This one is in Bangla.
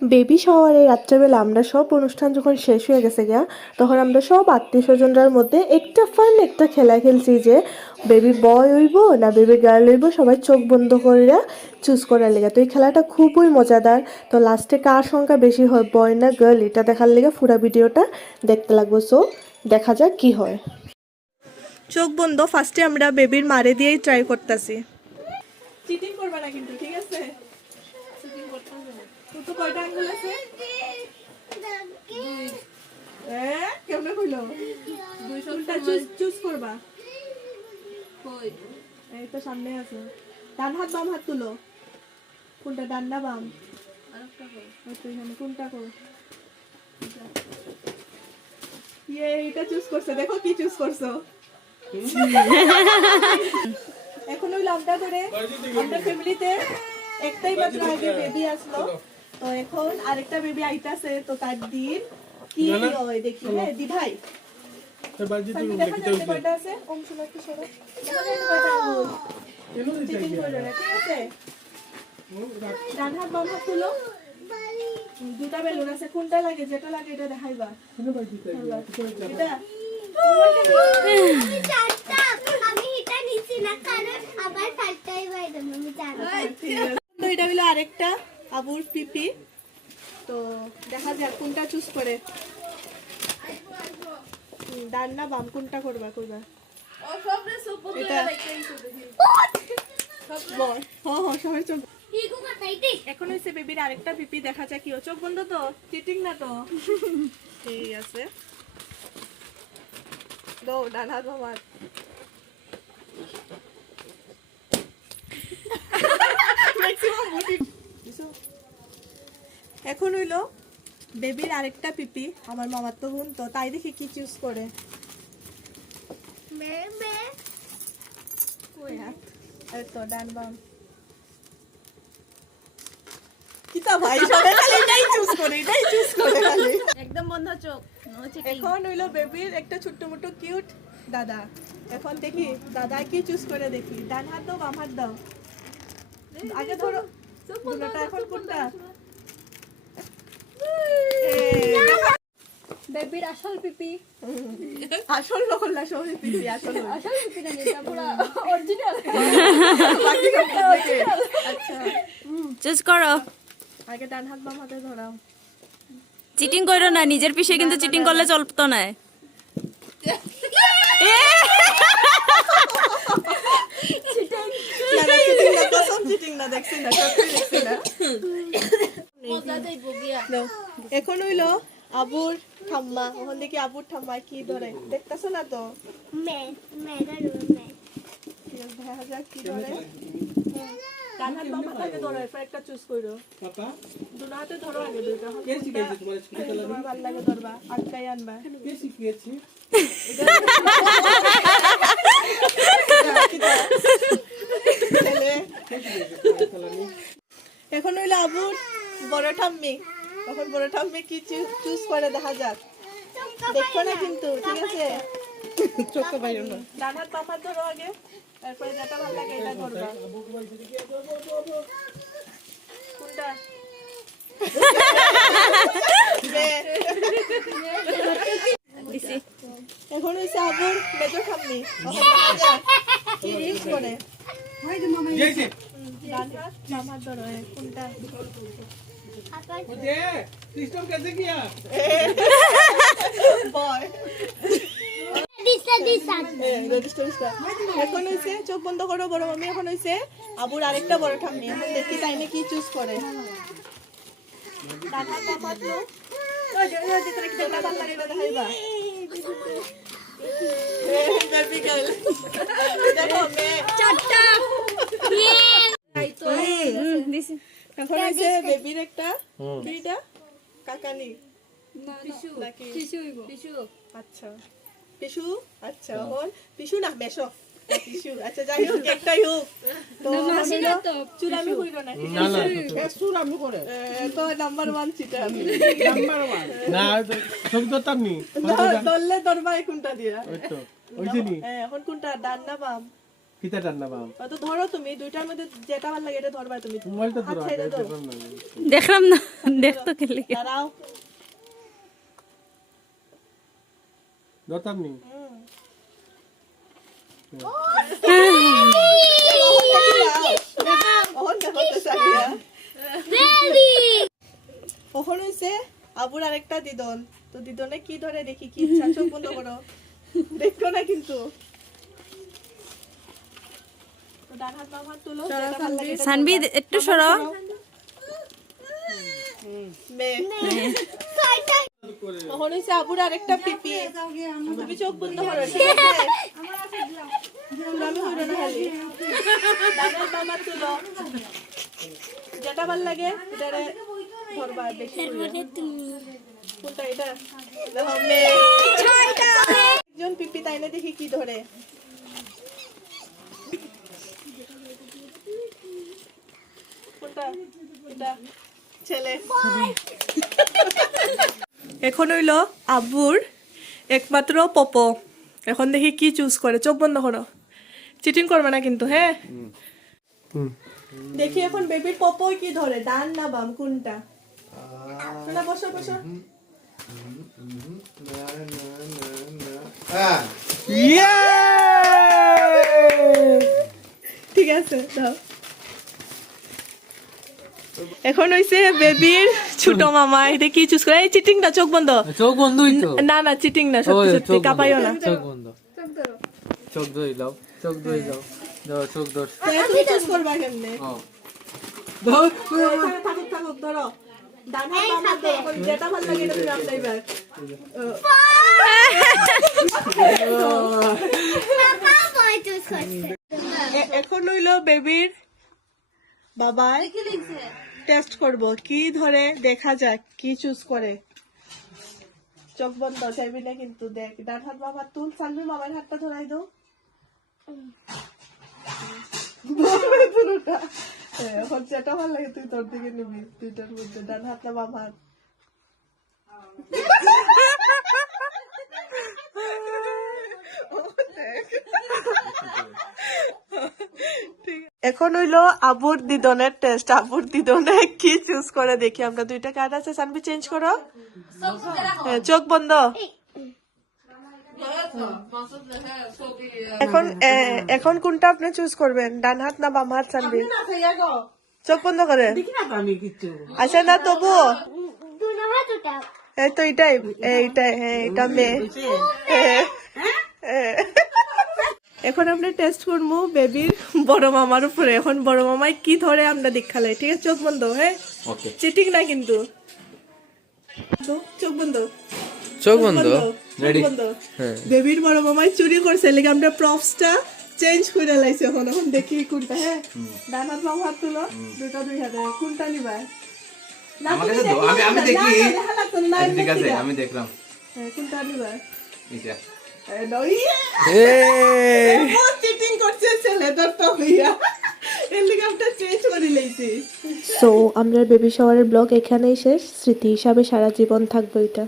বেবি শাওয়ারে রাত্রেবেলা আমরা সব অনুষ্ঠান যখন শেষ হয়ে গেছে গিয়া তখন আমরা সব আত্মীয় স্বজনরার মধ্যে একটা খেলা খেলছি যে বেবি বয় হইব না বেবি গার্ল হইব সবাই চোখ বন্ধ করিয়া চুজ করার লেগে। তো এই খেলাটা খুবই মজাদার। তো লাস্টে কার সংখ্যা বেশি হয় বয় না গার্ল এটা দেখার লেগে পুরা ভিডিওটা দেখতে লাগবো। সো দেখা যাক কি হয়। চোখ বন্ধ, ফার্স্টে আমরা বেবির মারে দিয়েই ট্রাই করতেছি। চিটিং করবা না কিন্তু, ঠিক আছে? তো কয়টা আঙ্গুল আছে? কেমনে কইলো? দুইটা চুজ করবা। কই? এই তো সামনে আছে। ডান হাত বাম হাত তুলো। কোনটা, ডান না বাম? আরেকটা কই? ওই তো এখানে, কোনটা কই? এটা চুজ করছে, দেখো কি চুজ করছো। এখন ওই লাভটা করে আমরা ফ্যামিলিতে একটাই মাত্র আগে বেবি আসলো, তো এখন আরেকটা বেবি আইতাছে। তো তার দিন কি হয় দেখি। হ্যাঁ দি ভাই, দেখা যাচ্ছে কয়টা আছে? অংশ নাকি সরো, দেখা যাচ্ছে কয়টা আঙ্গুল। চিটিং করো না, ঠিক আছে? ডান হাত বাম হাত তুলো। দুটা বেলুন আছে, কোনটা লাগে? যেটা লাগে এটা দেখাইবা। এটা এটা হলো আরেকটা আবুর পিপি। তো দেখা যাক কোনটা চুজ করে, ডান না বাম, কোনটা করবা করবা। এটা সবাই চোখ। এখন হচ্ছে বেবির আরেকটা পিপি, দেখা যাক কি। চোখ বন্ধ তো, চিটিং না তো? ঠিক আছে, দো ডান হাত বাম হাত। এখন হইলো বেবির আরেকটা পিপি, আমার মামার তো বোন। তো তাই দেখি কি চুজ করে। তো ডান বাম কিতা ভাই, সবাই খালি এটাই চুজ করে, এটাই চুজ করে খালি। একদম বন্ধ চোখ। এখন হইলো বেবির একটা ছোট্ট মোটো কিউট দাদা। এখন দেখি দাদা কি চুজ করে, দেখি। ডান হাত দাও বাম হাত দাও, আগে ধরো দুটোটা। এখন কোনটা? বেবির আসল পিপি। আসল নকল না, সব পিপি আসল। আসল পিপি না, এটা পুরো অরিজিনাল। আচ্ছা চুজ করো। আগে ডান হাত বাম হাতে ধরাও। চিটিং করো না, নিজের পিছে কিন্তু চিটিং করলে চলতো না। এখন হইলো আবুর ঠাম্মা। ওখান থেকে আবুর ঠাম্মা কি ধরে দেখতেছো না তো? দেখা যাক কি ধরে। ডান হাত বাম হাতে ধরো, এরপর একটা চুজ করো। দুটো হাতে ধরো আগে দুইটা। তোমার ভালো লাগে ধরবা, আটকাই আনবা। এখন হইলো আবুর বড় ঠাম্মি। তখন বড় ঠাম্মি কি চুজ করে দেখা যাক। দেখো না কিন্তু, ঠিক আছে? চোখ বাইরে না। ডান হাত বাম হাত ধরো আগে, তারপরে যেটা ভালো লাগে এটা ধরবা। কোনটা? এখন হইছে আবুর মেজো ঠাম্মি। কি চুজ করে? ডান হাত বাম হাত ধরো, কোনটা? এখন হইছে চোখ বন্ধ করো বড় মামি। এখন হইছে আবুর আরেকটা বড় ঠাম্মি। এখন দেখি তাইনে কি চুজ করে। ডান হাত বাম হাত লো, যেটা ভালো লাগে এটা দেখাইবা। এখন হইছে বেবির একটা বিটা কাকানি। আচ্ছা পিশু, আচ্ছা হল পিশু না মেশো পিশু। আচ্ছা যাই হোক, একটাই হোক। তো চুরামি হইল না, ঠিক আছে? চুরামি করে তো নাম্বার 1 চিটা আমি। নাম্বার 1 না ছবি তো তামনি ধরলে ধরবা কোনটা দিয়া। ওই তো ওই জেনি। এখন কোনটা, ডান না বাম? কিতা টান্না বাম তো ধরো তুমি দুইটার মধ্যে যেটা ভালো লাগে এটা ধরবা তুমি মোবাইলটা হাত ধরো ছেড়ে আগে দাও। দেখলাম না দেখলাম না দেখতো খেলে দাঁড়াও ধরতাম নি কখন হয়েছে আবুর আরেকটা দিদন তো দিদনে কি ধরে দেখি কি ইচ্ছা চোখ বন্ধ করো দেখো না কিন্তু তো ডান হাত বাম হাত তুলো যেটা ভালো লাগে এটা সানবি একটু সরো মেয়ে। কখন হয়েছে আবুর আরেকটা পিপি তুমি চোখ বন্ধ করো ঠিক আছে আমি হইলো না খালি ডান হাত বাম হাত তুলো যেটা ভালো লাগে এটারে ধরবা বেশি করে। কোনটা এটা দেখো মেয়ে একজন পিপি তাই না দেখি কি ধরে কোনটা এটা ছেলে এখন হইলো আব্বুর একমাত্র পপো এখন দেখি কি চুজ করে চোখ বন্ধ করো চিটিং করবে না কিন্তু হ্যাঁ দেখি এখন বেবির পপো কি ধরে ডান না বাম কোনটা শোনা বসো বসো ঠিক আছে দাও এখন হইছে বেবির ছোট মামা এটা কি চুজ করে এই চিটিং না চোখ বন্ধ চোখ বন্ধই তো না না চিটিং না সত্যি সত্যি কাপাইও না চোখ বন্ধ চোখ ধরে দাও চোখ ধরে দাও দাও চোখ ধর তুমি চুজ করবা কেমনে দাও থাকুক থাকুক ধরো ডান হাত বাম হাত ধরো, এখন যেটা ভালো লাগে এটা তুমি আপনাইবার এখন হইলো বেবির বাবাই টেস্ট করব কি ধরে দেখা যাক কি চুজ করে চোখ বন্ধ চাইবি না কিন্তু দেখ ডান হাত বাম হাত তুল সালবি মামার হাতটা ধরাই দাও পুরোটা এখন যেটা ভালো লাগে তুই তোর দিকে নিবি দুইটার মধ্যে ডান হাত না বাম হাত এখন হইলো আবুর দিদনের টেস্ট আবুর দিদনে কি চুজ করে দেখি আমরা দুইটা কার্ড আছে সানবি চেঞ্জ করো হ্যাঁ, চোখ বন্ধ এখন এখন কোনটা আপনি চুজ করবেন ডান হাত না বাম হাত সানবি চোখ বন্ধ করে আচ্ছা না তবু এই তো এইটাই এইটাই হ্যাঁ এটা মেয়ে এখন আমরা টেস্ট করবো বেবির বড় মামার উপরে এখন বড় মামাই কি ধরে আমরা দেখালাই ঠিক আছে চোখ বন্ধ হ্যাঁ চিটিং না কিন্তু চোখ বন্ধ চোখ বন্ধ রেডি বেবির বড় মামাই চুরি করছে লেগে আমরা প্রপসটা চেঞ্জ করে লাইছি এখন এখন দেখি কোনটা হ্যাঁ ডান হাত বাম হাত তুলো দুটো দুই হাতে কোনটা নিবা আমাকে তো দাও, আমি দেখি। ঠিক আছে আমি দেখলাম হ্যাঁ কোনটা নিবা এটা চিটিং করছে ছেলেটা হইয়া এর লিগে আমরা চেঞ্জ করে লাইছি সো আমরা বেবি শাওয়ারের ব্লগ এখানেই শেষ স্মৃতি হিসাবে সারা জীবন থাকবে এটা